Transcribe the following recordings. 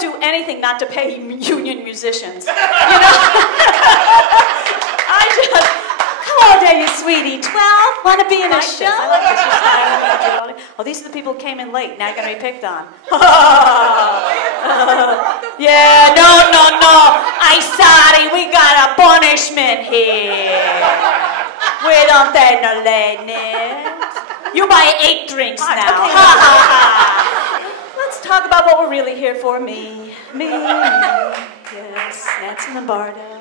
do anything not to pay union musicians. You know? I just, how old are you, sweetie? 12? Want to be in a show? I like this. You're smiling. Oh, these are the people who came in late. Now you're going to be picked on. Yeah, no. I'm sorry. We got a punishment here. We don't take no lateness. You buy 8 drinks now. Okay. Let's talk about what we're really here for. Me. Yes, Nancy Lombardo.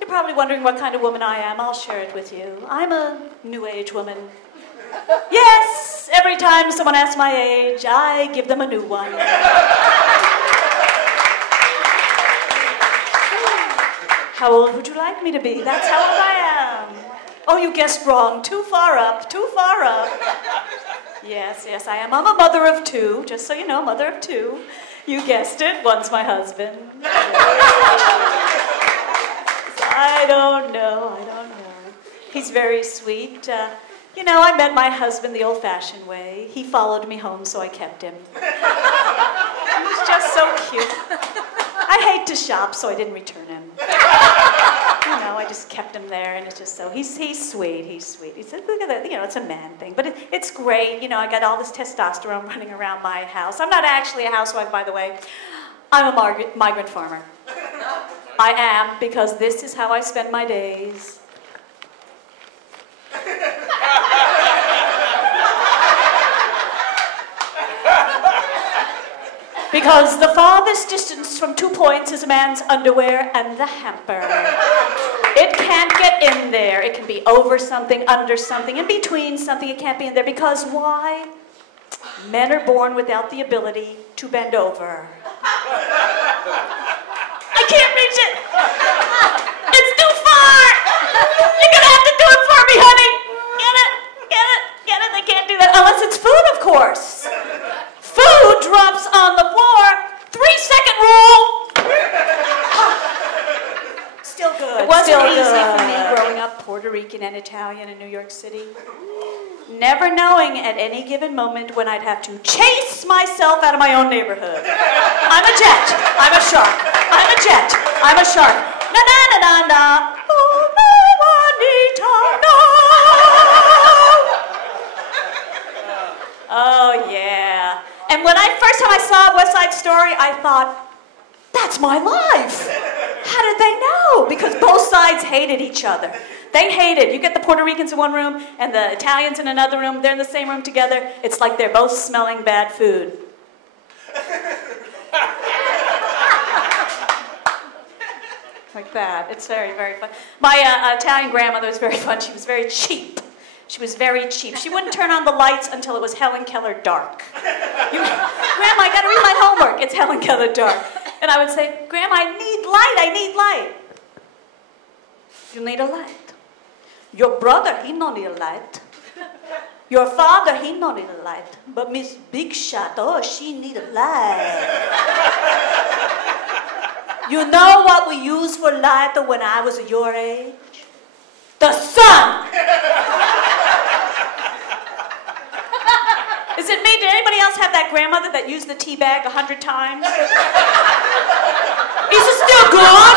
You're probably wondering what kind of woman I am. I'll share it with you. I'm a new age woman. Yes, every time someone asks my age, I give them a new one. How old would you like me to be? That's how old I am. Oh, you guessed wrong. Too far up. Yes, I am. I'm a mother of 2, just so you know, mother of 2. You guessed it, one's my husband. I don't know. He's very sweet. You know, I met my husband the old-fashioned way. He followed me home, so I kept him. He was just so cute. I hate to shop, so I didn't return him. You know, I just kept him there, and it's just so, he's sweet. He said, look at that, you know, it's a man thing. But it's great, you know, I got all this testosterone running around my house. I'm not actually a housewife, by the way. I'm a migrant farmer. I am, because this is how I spend my days. Because the farthest distance from 2 points is a man's underwear and the hamper. It can't get in there. It can be over something, under something, in between something. It can't be in there. Because why? Men are born without the ability to bend over. I can't reach it. It's too far. You're going to have to do it for me, honey. Get it. They can't do that unless it's food, of course. Food drops on the floor. 3-second rule. Still good. It wasn't easy for me growing up Puerto Rican and Italian in New York City. Never knowing at any given moment when I'd have to chase myself out of my own neighborhood. I'm a jet. I'm a shark. I'm a jet. I'm a shark. Na na na na na. Oh, no, Juanita, no. Oh, yeah. And when first time I saw West Side Story, I thought, that's my life. How did they know? Because both sides hated each other. They hated. You get the Puerto Ricans in one room and the Italians in another room. They're in the same room together. It's like they're both smelling bad food. Like that. It's very, very fun. My Italian grandmother was very fun. She was very cheap. She was very cheap. She wouldn't turn on the lights until it was Helen Keller dark. Grandma, I got to read my homework. It's Helen Keller dark. And I would say, Grandma, I need light. You need a light. Your brother, he no need a light. Your father, he no need a light. But Miss Big Shot, oh, she need a light. You know what we used for light when I was your age? The sun! Is it me? Did anybody else have that grandmother that used the tea bag 100 times? Is it still good?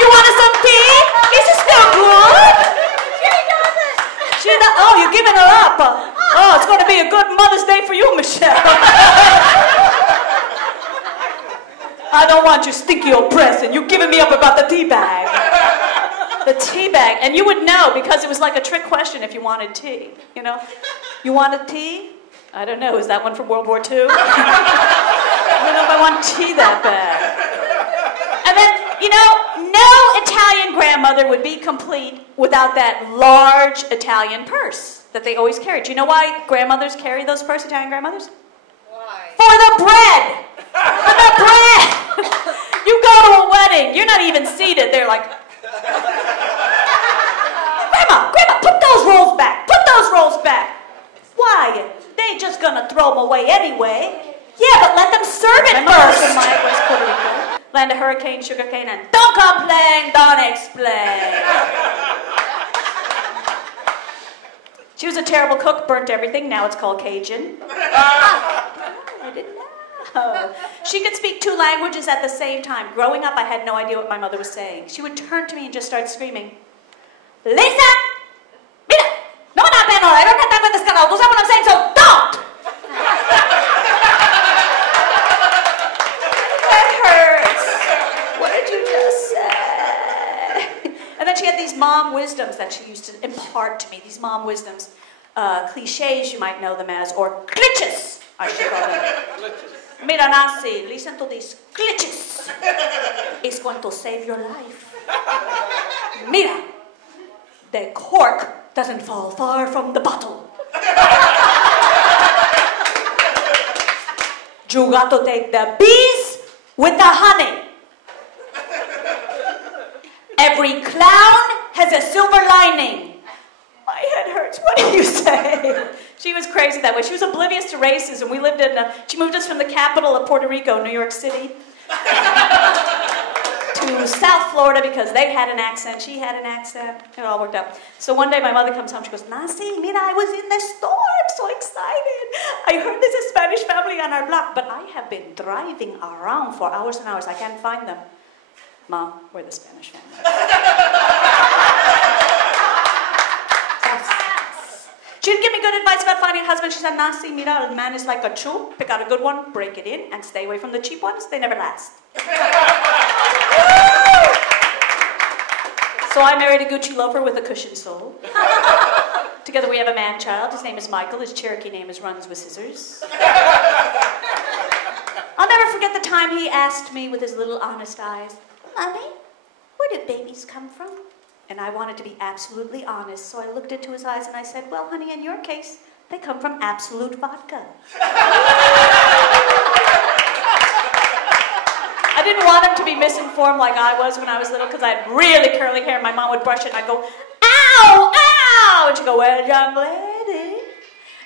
You wanted some tea? Is it still good? She doesn't. Oh, you're giving her up. Oh, it's going to be a good Mother's Day for you, Michelle. I don't want your stinky old press, and you're giving me up about the tea bag. The tea bag. And you would know, because it was like a trick question if you wanted tea. You know? You wanted tea? I don't know. Is that one from World War II? I don't know if I want tea that bad. And then, you know, no Italian grandmother would be complete without that large Italian purse that they always carried. Do you know why grandmothers carry those purses, Italian grandmothers? Why? For the bread! For the bread! You go to a wedding, you're not even seated. They're like, Grandma, put those rolls back. Put those rolls back. Why? They just gonna throw them away anyway. Yeah, but let them serve it first. In my West Puerto Rico, land of hurricane, sugarcane, and don't complain, don't explain. She was a terrible cook, burnt everything. Now it's called Cajun. I didn't know. Oh. She could speak 2 languages at the same time. Growing up, I had no idea what my mother was saying. She would turn to me and just start screaming, Lisa! Mira! No me da pena! I don't have time for this kind of... That's what I'm saying, so don't! That hurts. What did you just say? And then she had these mom wisdoms that she used to impart to me. These mom wisdoms. Cliches, you might know them as, or glitches, I should call them. Mira, Nancy, listen to these glitches. It's going to save your life. Mira, the cork doesn't fall far from the bottle. You got to take the bees with the honey. Every clown has a silver lining. My head hurts. What do you say? She was crazy that way. She was oblivious to racism. We lived in, she moved us from the capital of Puerto Rico, New York City, to South Florida because they had an accent. She had an accent. It all worked out. So one day my mother comes home. She goes, Nancy, mira, I was in the store. I'm so excited. I heard there's a Spanish family on our block, but I have been driving around for hours and hours. I can't find them. Mom, we're the Spanish family. She didn't give me good advice about finding a husband. She said, Nancy, mira, a man is like a shoe. Pick out a good one, break it in, and stay away from the cheap ones. They never last. So I married a Gucci loafer with a cushioned sole. Together we have a man-child. His name is Michael. His Cherokee name is Runs with Scissors. I'll never forget the time he asked me with his little honest eyes, Mommy, where do babies come from? And I wanted to be absolutely honest, so I looked into his eyes and I said, well, honey, in your case, they come from Absolute vodka. I didn't want him to be misinformed like I was when I was little because I had really curly hair. My mom would brush it and I'd go, ow, ow! And she'd go, well, young lady,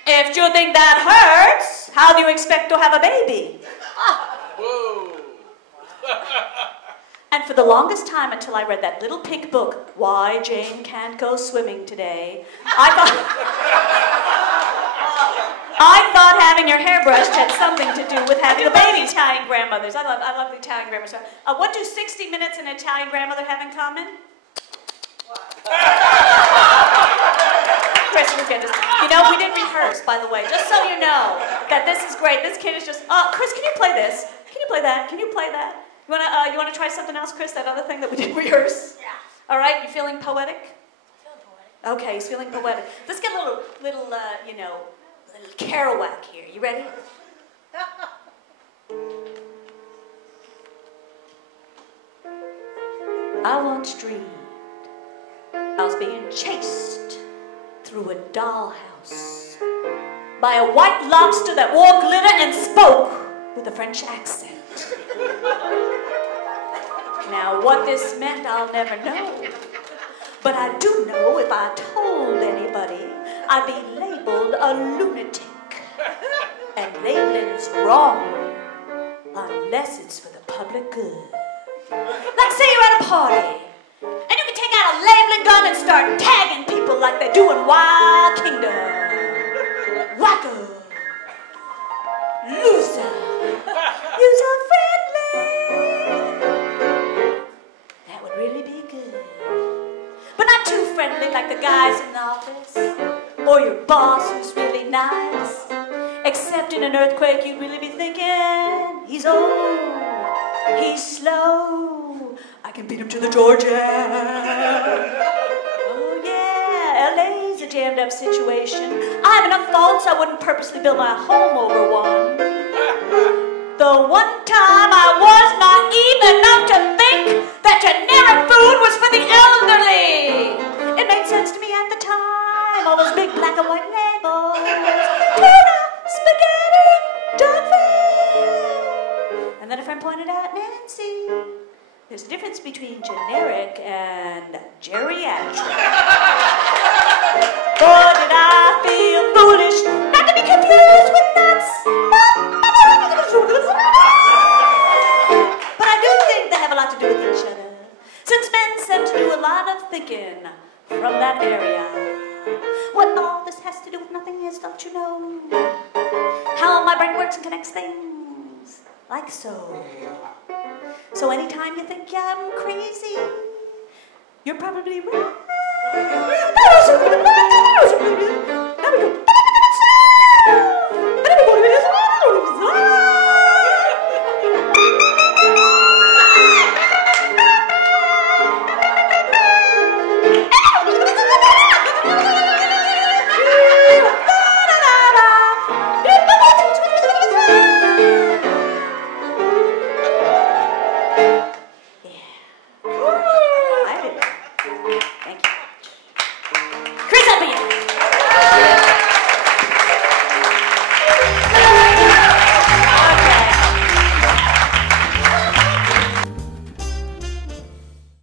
if you think that hurts, how do you expect to have a baby? Whoa. And for the longest time, until I read that little pink book, Why Jane Can't Go Swimming Today, I thought having your hair brushed had something to do with having a baby. Italian grandmothers. I love the Italian grandmothers. What do 60 Minutes and an Italian grandmother have in common? Chris, we'll get this. You know, we didn't rehearse, by the way, just so you know that this is great. This kid is just, Chris, can you play this? Can you play that? Can you play that? You wanna try something else, Chris? That other thing that we didn't rehearse? Yeah. All right. You feeling poetic? I'm feeling poetic. Okay, he's feeling poetic. Let's get a little Kerouac here. You ready? I once dreamed I was being chased through a dollhouse by a white lobster that wore glitter and spoke with a French accent. Now, what this meant, I'll never know. But I do know if I told anybody, I'd be labeled a lunatic. And labeling's wrong, unless it's for the public good. Like, say you're at a party, and you can take out a labeling gun and start tagging people like they do in Wild Kingdom. Wacko. Loser. User-friendly. That would really be good. But not too friendly like the guys in the office, or your boss who's really nice. Except in an earthquake, you'd really be thinking, he's old, he's slow, I can beat him to the Georgia. Oh yeah, LA's a jammed up situation. I have enough faults, I wouldn't purposely build my home over one. The one time I was naive enough to think that generic food was for the elderly. It made sense to me at the time, all those big black and white labels. Tuna, spaghetti, dog food. And then a friend pointed out, Nancy, there's a difference between generic and geriatric. Boy, did I feel foolish not to be confused with nuts. But I do think they have a lot to do with each other, since men seem to do a lot of thinking from that area. What all this has to do with nothing is, don't you know, how my brain works and connects things. like so. So anytime you think I'm crazy, you're probably right. Now we go.